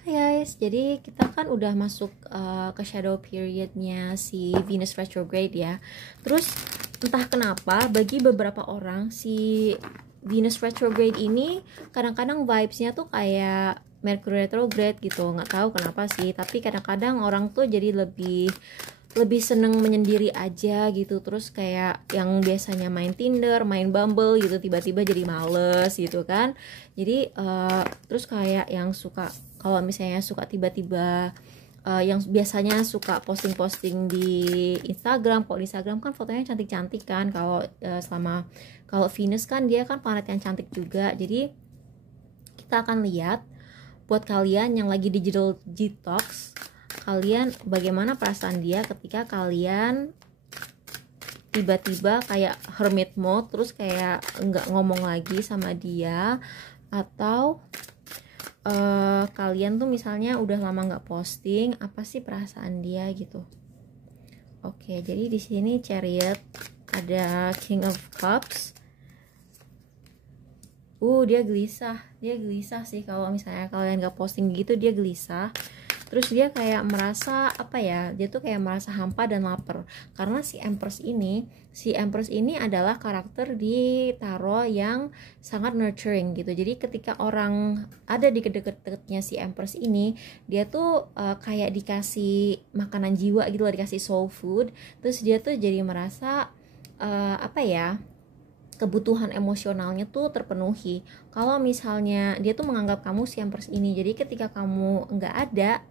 Hai guys, jadi kita kan udah masuk ke shadow periodnya si Venus retrograde ya. Terus entah kenapa bagi beberapa orang si Venus retrograde ini kadang-kadang vibesnya tuh kayak Mercury retrograde gitu. Nggak tahu kenapa sih, tapi kadang-kadang orang tuh jadi lebih lebih seneng menyendiri aja gitu. Terus kayak yang biasanya main Tinder, main Bumble gitu, tiba-tiba jadi males gitu kan. Jadi terus kayak yang suka, kalau misalnya suka tiba-tiba yang biasanya suka posting-posting di Instagram. Kalau di Instagram kan fotonya cantik-cantik kan. Kalau Venus kan dia kan planet yang cantik juga. Jadi kita akan lihat buat kalian yang lagi digital detox, kalian bagaimana perasaan dia ketika kalian tiba-tiba kayak hermit mode, terus kayak nggak ngomong lagi sama dia, atau kalian tuh misalnya udah lama nggak posting, apa sih perasaan dia gitu. Oke, jadi di sini Chariot, ada King of Cups. Dia gelisah sih. Kalau misalnya kalian gak posting gitu, dia gelisah. Terus dia kayak merasa apa ya, dia tuh kayak merasa hampa dan lapar. Karena si Empress ini adalah karakter di tarot yang sangat nurturing gitu. Jadi ketika orang ada di deket-deketnya si Empress ini, dia tuh kayak dikasih makanan jiwa gitu lah, dikasih soul food. Terus dia tuh jadi merasa apa ya, kebutuhan emosionalnya tuh terpenuhi. Kalau misalnya dia tuh menganggap kamu si Empress ini, jadi ketika kamu nggak ada,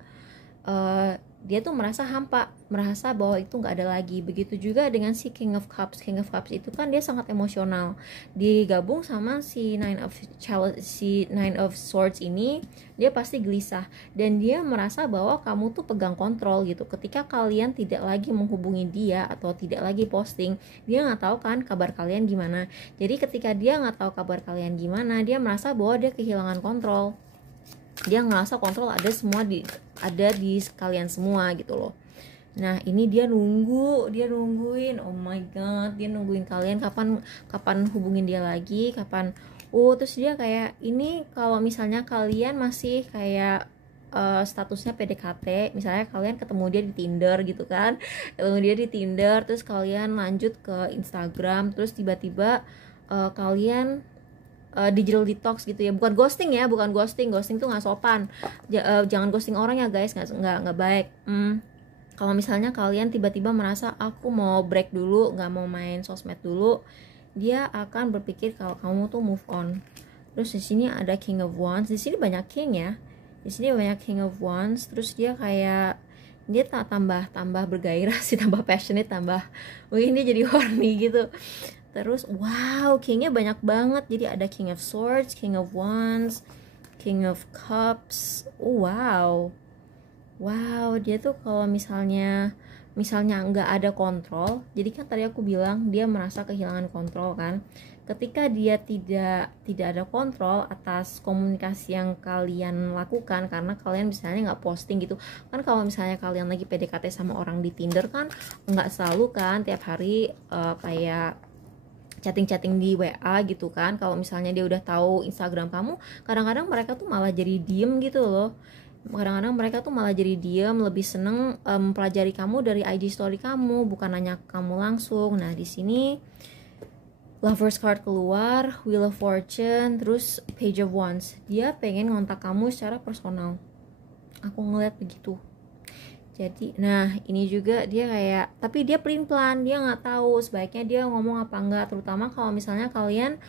dia tuh merasa hampa, merasa bahwa itu nggak ada lagi. Begitu juga dengan si King of Cups. King of Cups itu kan dia sangat emosional, digabung sama si Nine of Swords ini, dia pasti gelisah dan dia merasa bahwa kamu tuh pegang kontrol gitu. Ketika kalian tidak lagi menghubungi dia atau tidak lagi posting, dia nggak tahu kan kabar kalian gimana. Jadi ketika dia nggak tahu kabar kalian gimana, dia merasa bahwa dia kehilangan kontrol. Dia ngerasa kontrol ada di kalian semua gitu loh. Nah ini dia nungguin, oh my god, dia nungguin kalian kapan hubungin dia lagi, kapan. Terus dia kayak ini, kalau misalnya kalian masih kayak statusnya PDKT, misalnya kalian ketemu dia di Tinder gitu kan, terus kalian lanjut ke Instagram, terus tiba-tiba kalian digital detox gitu ya, bukan ghosting tuh nggak sopan. Jangan ghosting orang ya guys, nggak baik. Kalau misalnya kalian tiba-tiba merasa aku mau break dulu, nggak mau main sosmed dulu, dia akan berpikir kalau kamu tuh move on. Terus di sini ada King of Wands, di sini banyak king ya, di sini banyak King of Wands. Terus dia kayak dia tambah bergairah sih, tambah passionate, mungkin dia jadi horny gitu. Terus wow, kingnya banyak banget. Jadi ada King of Swords, King of Wands, King of Cups. Wow, dia tuh kalau misalnya nggak ada kontrol, jadi kan tadi aku bilang dia merasa kehilangan kontrol kan. Ketika dia tidak ada kontrol atas komunikasi yang kalian lakukan, karena kalian misalnya nggak posting gitu kan. Kalau misalnya kalian lagi PDKT sama orang di Tinder kan nggak selalu kan tiap hari kayak chatting di WA gitu kan. Kalau misalnya dia udah tahu Instagram kamu, kadang-kadang mereka tuh malah jadi diem gitu loh. Lebih seneng mempelajari kamu dari IG story kamu, bukan nanya kamu langsung. Nah di sini Lovers card keluar, Wheel of Fortune, terus Page of Wands. Dia pengen ngontak kamu secara personal, aku ngeliat begitu. Jadi nah ini juga dia kayak, tapi dia pelin-pelan, dia nggak tahu sebaiknya dia ngomong apa enggak. Terutama kalau misalnya kalian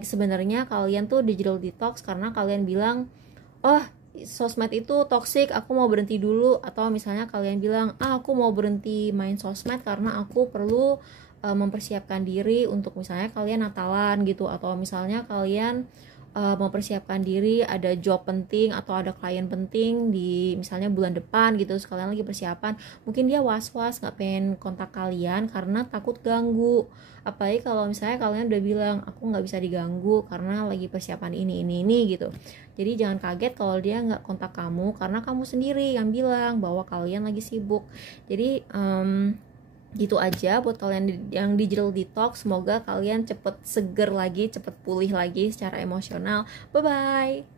sebenarnya kalian tuh digital detox karena kalian bilang, oh sosmed itu toxic, aku mau berhenti dulu. Atau misalnya kalian bilang, aku mau berhenti main sosmed karena aku perlu mempersiapkan diri untuk misalnya kalian Natalan gitu. Atau misalnya kalian mempersiapkan diri, ada job penting atau ada klien penting di misalnya bulan depan gitu, sekalian lagi persiapan. Mungkin dia was-was nggak pengen kontak kalian karena takut ganggu. Apalagi kalau misalnya kalian udah bilang aku nggak bisa diganggu karena lagi persiapan ini gitu. Jadi jangan kaget kalau dia nggak kontak kamu karena kamu sendiri yang bilang bahwa kalian lagi sibuk. Jadi gitu aja buat kalian yang digital detox. Semoga kalian cepet seger lagi, cepet pulih lagi secara emosional. Bye bye.